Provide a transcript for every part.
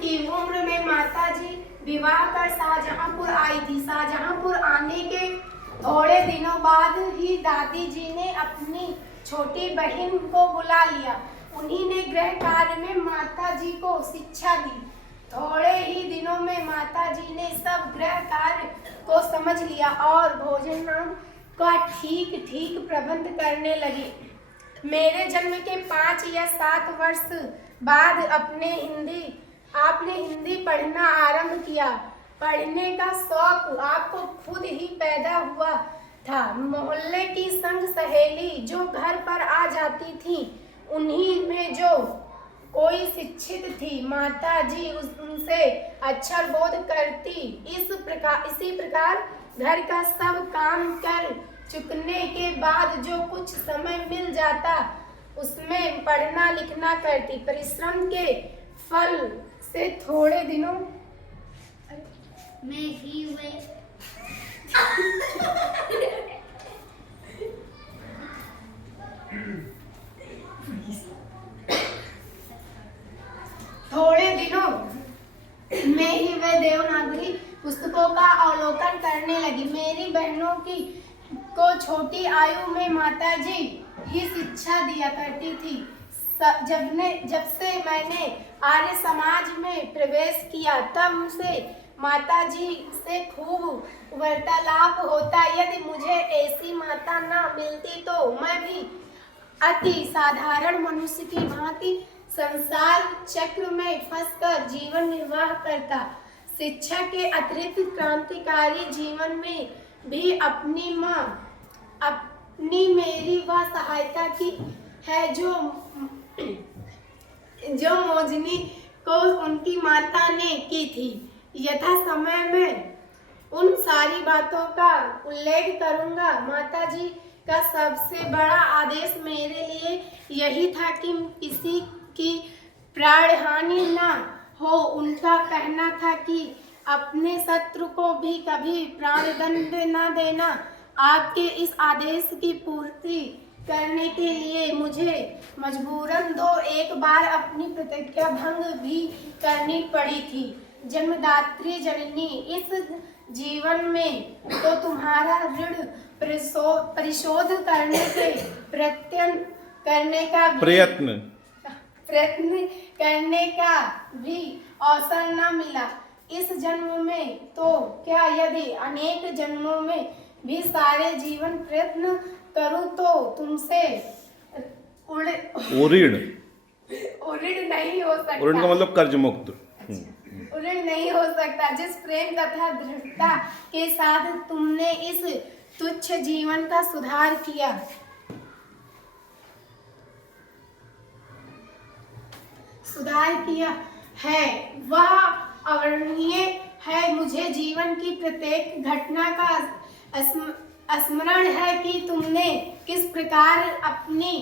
की उम्र में माताजी विवाह कर शाहजहांपुर आई थी। शाहजहांपुर आने के थोड़े दिनों बाद ही दादी जी ने अपनी छोटी बहन को बुला लिया। उन्हीं ने गृह कार्य में माता जी को शिक्षा दी। थोड़े ही दिनों में माता जी ने सब गृह कार्य को समझ लिया और भोजन का ठीक ठीक प्रबंध करने लगी। मेरे जन्म के 5 या 7 वर्ष बाद आपने हिंदी पढ़ना आरंभ किया। पढ़ने का शौक आपको खुद ही पैदा हुआ था। मोहल्ले की संग सहेली जो घर पर आ जाती थी, उन्हीं में जो कोई शिक्षित थी, माता जी उनसे अक्षर बोध करती। इसी प्रकार घर का सब काम कर चुकने के बाद जो कुछ समय मिल जाता, उसमें पढ़ना लिखना करती। परिश्रम के फल से थोड़े दिनों में ही वे देवनागरी पुस्तकों का अवलोकन करने लगी। मेरी बहनों को छोटी आयु में माताजी ही शिक्षा दिया करती थी। जब से मैंने आर्य समाज में प्रवेश किया, तब से माताजी से खूब वार्तालाप होता। यदि मुझे ऐसी माता न मिलती तो मैं भी अति साधारण मनुष्य की भांति संसार चक्र में फंसकर जीवन निर्वाह करता। शिक्षा के अतिरिक्त क्रांतिकारी जीवन में भी अपनी मेरी वह सहायता की है जो मोजनी को उनकी माता ने की थी। यथा समय में उन सारी बातों का उल्लेख करूंगा। माताजी का सबसे बड़ा आदेश मेरे लिए यही था कि किसी की प्राणहानि न हो। उनका कहना था कि अपने शत्रु को भी कभी प्राणदंड न देना। आपके इस आदेश की पूर्ति करने के लिए मुझे मजबूरन 2-1 बार अपनी प्रतिज्ञा भंग भी करनी पड़ी थी। जन्मदात्री जननी, इस जीवन में तो तुम्हारा ऋण परिशोध करने के प्रयत्न करने का भी अवसर न मिला। इस जन्म में तो क्या, यदि अनेक जन्मों में भी सारे जीवन प्रयत्न करूं तो तुमसे उऋण नहीं हो सकता। उऋण का मतलब कर्ज मुक्त। उऋण नहीं हो सकता। जिस प्रेम तथा दृढ़ता के साथ तुमने इस तुच्छ जीवन का सुधार किया है, वह अवर्णनीय है। मुझे जीवन की प्रत्येक घटना का स्मरण है कि तुमने किस प्रकार अपनी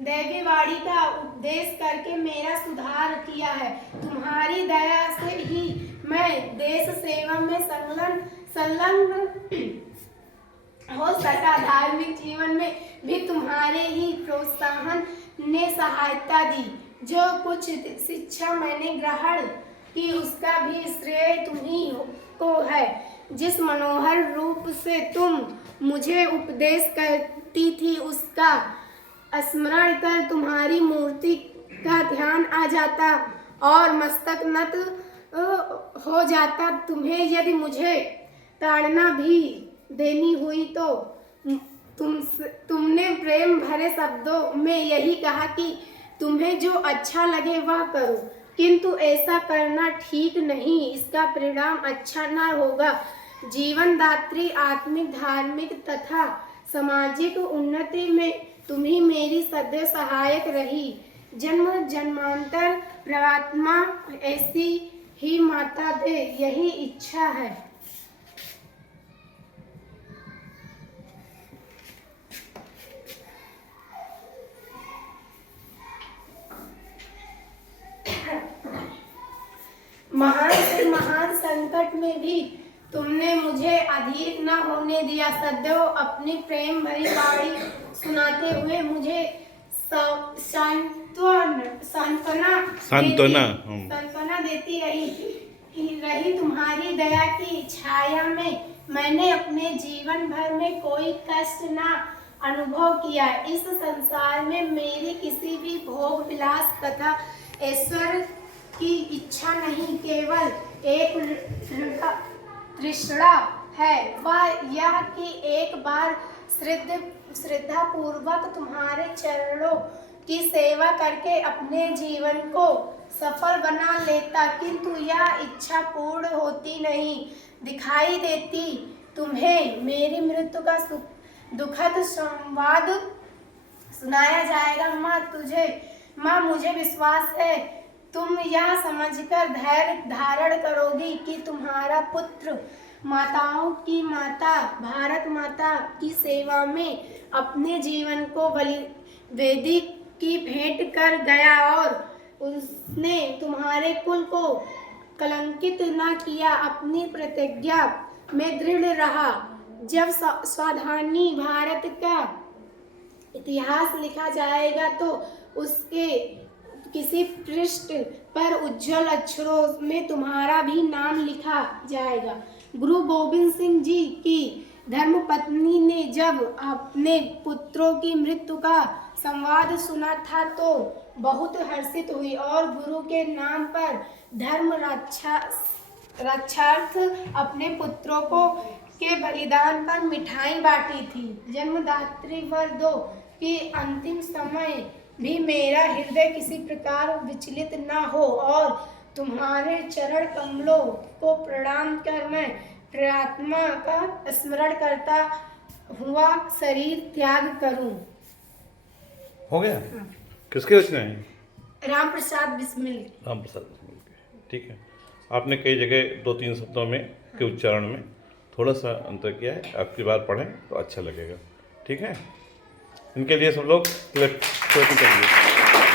दैवी वाणी का उपदेश करके मेरा सुधार किया है। तुम्हारी दया से ही मैं देश सेवा में संलग्न हो सका। धार्मिक जीवन में भी तुम्हारे ही प्रोत्साहन ने सहायता दी। जो कुछ शिक्षा मैंने ग्रहण की, उसका भी श्रेय तुम्ही को है। जिस मनोहर रूप से तुम मुझे उपदेश करती थी, उसका स्मरण कर तुम्हारी मूर्ति का ध्यान आ जाता और मस्तक नत हो जाता। तुम्हें यदि मुझे ताड़ना भी देनी हुई तो तुमने प्रेम भरे शब्दों में यही कहा कि तुम्हें जो अच्छा लगे वह करो, किंतु ऐसा करना ठीक नहीं, इसका परिणाम अच्छा न होगा। जीवनदात्री आत्मिक, धार्मिक तथा सामाजिक उन्नति में तुम्ही मेरी सदैव सहायक रही। जन्म जन्मांतर परमात्मा ऐसी ही माता दे, यही इच्छा है। महान से महान संकट में भी तुमने मुझे अधीर न होने दिया। सदैव अपनी प्रेम भरी वाणी सुनाते हुए मुझे सांत्वना देती रही तुम्हारी दया की छाया में मैंने अपने जीवन भर में कोई कष्ट ना अनुभव किया। इस संसार में मेरी किसी भी भोग विलास तथा ऐश्वर्य की इच्छा नहीं, केवल एक तृष्णा है, वह यह कि एक बार श्रद्धा पूर्वक तुम्हारे चरणों की सेवा करके अपने जीवन को सफल बना लेता, किंतु यह इच्छा पूर्ण होती नहीं दिखाई देती। तुम्हें मेरी मृत्यु का दुखद संवाद सुनाया जाएगा। माँ मुझे विश्वास है तुम यह समझकर धैर्य धारण करोगी कि तुम्हारा पुत्र माताओं की माता भारत माता की सेवा में अपने जीवन को वेदी की भेंट कर गया और उसने तुम्हारे कुल को कलंकित न किया। अपनी प्रतिज्ञा में दृढ़ रहा। जब सावधानी भारत का इतिहास लिखा जाएगा तो उसके किसी पृष्ठ पर उज्जवल अक्षरों में तुम्हारा भी नाम लिखा जाएगा। गुरु गोविंद सिंह जी की धर्मपत्नी ने जब अपने पुत्रों की मृत्यु का संवाद सुना था तो बहुत हर्षित हुई और गुरु के नाम पर धर्म रक्षार्थ अपने पुत्रों को के बलिदान पर मिठाई बांटी थी। जन्मदात्री वर्दो कि अंतिम समय भी मेरा हृदय किसी प्रकार विचलित न हो और तुम्हारे चरण कमलों को प्रणाम कर मैं प्रार्थना का स्मरण करता हुआ शरीर त्याग करूं। हो गया? किसके रचना है? राम प्रसाद बिस्मिल के। ठीक है, आपने कई जगह 2-3 शब्दों में के उच्चारण में थोड़ा सा अंतर किया है। आपकी बार पढ़ें तो अच्छा लगेगा। ठीक है, इनके लिए सब लोग क्लिपिंग करिए।